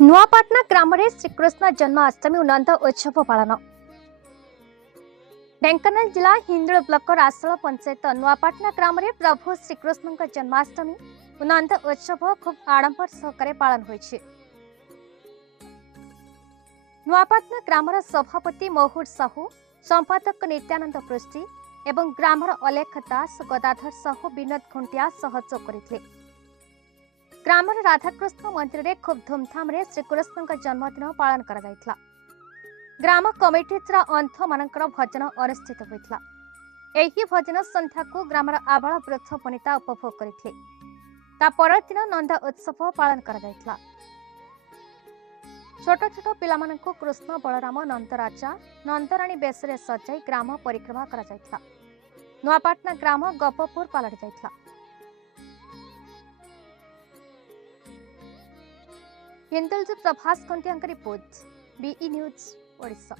नुआपाटना ग्राम में श्रीकृष्ण जन्माष्टमी उन्नत उत्सव पालन। ढेंकानाल जिला हिंदुल ब्लॉक रासोल पंचायत नुआपाटना ग्राम में प्रभु श्रीकृष्ण जन्माष्टमी उन्नत उत्सव खूब आडंबर सहकारे पालन होइछे। नुआपाटना ग्रामर सभापति महुर साहू, संपादक नित्यानंद पृष्टि एवं ग्रामर अलेख दास, गदाधर साहू, विनोद खुंटिया सहयोग करथिले। ग्रामर राधाकृष्ण मंदिर में खूब धूमधाम रे श्रीकृष्ण जन्मदिन पालन करा जायथिला। ग्राम कमिटी अंथ मानकर भजन अनुष्ठित होइथिला। एही भजन संध्या को ग्रामर आबाल वृद्ध वनिता उपभोग करथिले। ता परदिन नंदा उत्सव पालन करा जायथिला। छोट छोट पिलामानंको कृष्ण बलराम नंदराजा नंदराणी बेसरे सजाई ग्राम परिक्रमा करा जायथिला। नुआपाटना ग्राम गपपुर पालट जायथिला। हिंदुल प्रभास खंटिया रिपोर्ट बीई न्यूज ओडिशा।